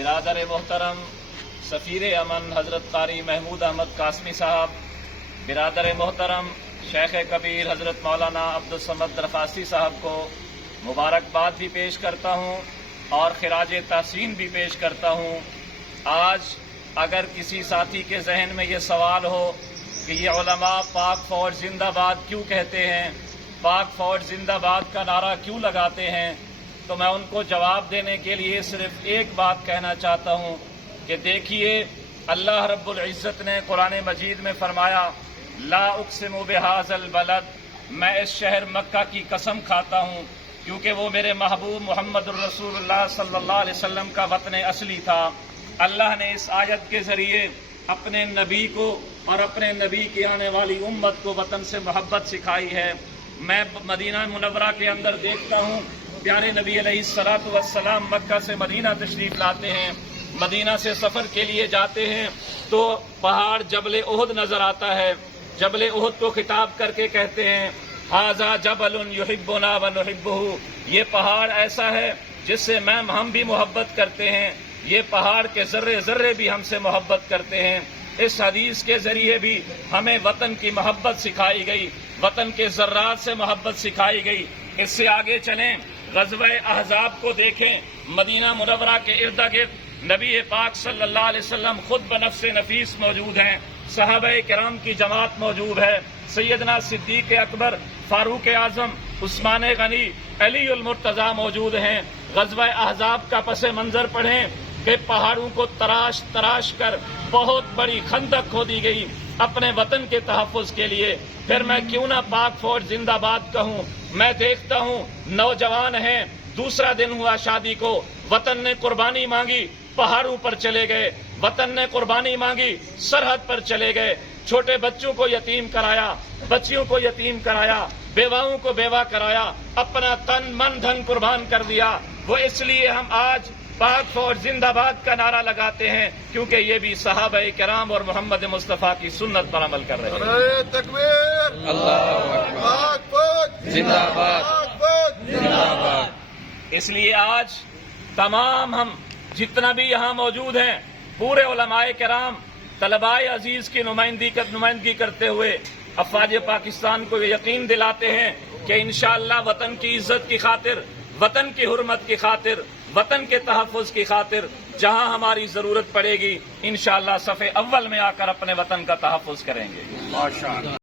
برادر محترم سفیر امن حضرت قاری محمود احمد قاسمی صاحب، برادر محترم شیخ کبیر حضرت مولانا عبدالصمد درخواستی صاحب کو مبارکباد بھی پیش کرتا ہوں اور خراج تحسین بھی پیش کرتا ہوں۔ آج اگر کسی ساتھی کے ذہن میں یہ سوال ہو کہ یہ علماء پاک فوج زندہ باد کیوں کہتے ہیں، پاک فوج زندہ باد کا نعرہ کیوں لگاتے ہیں، تو میں ان کو جواب دینے کے لیے صرف ایک بات کہنا چاہتا ہوں کہ دیکھیے، اللہ رب العزت نے قرآن مجید میں فرمایا لا اقسم بہذا البلد، میں اس شہر مکہ کی قسم کھاتا ہوں کیونکہ وہ میرے محبوب محمد الرسول اللہ صلی اللہ علیہ وسلم کا وطن اصلی تھا۔ اللہ نے اس آیت کے ذریعے اپنے نبی کو اور اپنے نبی کی آنے والی امت کو وطن سے محبت سکھائی ہے۔ میں مدینہ منورہ کے اندر دیکھتا ہوں، پیارے نبی علیہ الصلوۃ والسلام مکہ سے مدینہ تشریف لاتے ہیں، مدینہ سے سفر کے لیے جاتے ہیں تو پہاڑ جبل احد نظر آتا ہے۔ جبل احد کو خطاب کر کے کہتے ہیں ھذا جبل یحبنا ونحبہ، یہ پہاڑ ایسا ہے جس سے ہم بھی محبت کرتے ہیں، یہ پہاڑ کے ذرے ذرے بھی ہم سے محبت کرتے ہیں۔ اس حدیث کے ذریعے بھی ہمیں وطن کی محبت سکھائی گئی، وطن کے ذرات سے محبت سکھائی گئی۔ اس سے آگے چلیں، غزوہ احزاب کو دیکھیں، مدینہ منورہ کے ارد گرد نبی پاک صلی اللہ علیہ وسلم خود بنفس نفیس موجود ہیں، صحابہ کرام کی جماعت موجود ہے، سیدنا صدیق اکبر، فاروق اعظم، عثمان غنی، علی المرتضیٰ موجود ہیں۔ غزوہ احزاب کا پس منظر پڑھیں کہ پہاڑوں کو تراش تراش کر بہت بڑی خندق کھودی گئی اپنے وطن کے تحفظ کے لیے۔ پھر میں کیوں نہ پاک فوج زندہ باد کہوں، میں دیکھتا ہوں نوجوان ہیں، دوسرا دن ہوا شادی کو، وطن نے قربانی مانگی، پہاڑوں پر چلے گئے، وطن نے قربانی مانگی، سرحد پر چلے گئے، چھوٹے بچوں کو یتیم کرایا، بچیوں کو یتیم کرایا، بیواؤں کو بیوہ کرایا، اپنا تن من دھن قربان کر دیا۔ وہ اس لیے ہم آج پاک فوج زندہ باد کا نعرہ لگاتے ہیں کیونکہ یہ بھی صحابہ کرام اور محمد مصطفیٰ کی سنت پر عمل کر رہے ہیں۔ نعرہ تکبیر، اللہ اکبر، پاک فوج زندہ باد، پاک فوج زندہ باد۔ اس لیے آج تمام ہم جتنا بھی یہاں موجود ہیں، پورے علماء کرام طلباء عزیز کی نمائندگی کرتے ہوئے افواج پاکستان کو یہ یقین دلاتے ہیں کہ انشاءاللہ وطن کی عزت کی خاطر، وطن کی حرمت کی خاطر، وطن کے تحفظ کی خاطر جہاں ہماری ضرورت پڑے گی انشاءاللہ صف اول میں آ کر اپنے وطن کا تحفظ کریں گے۔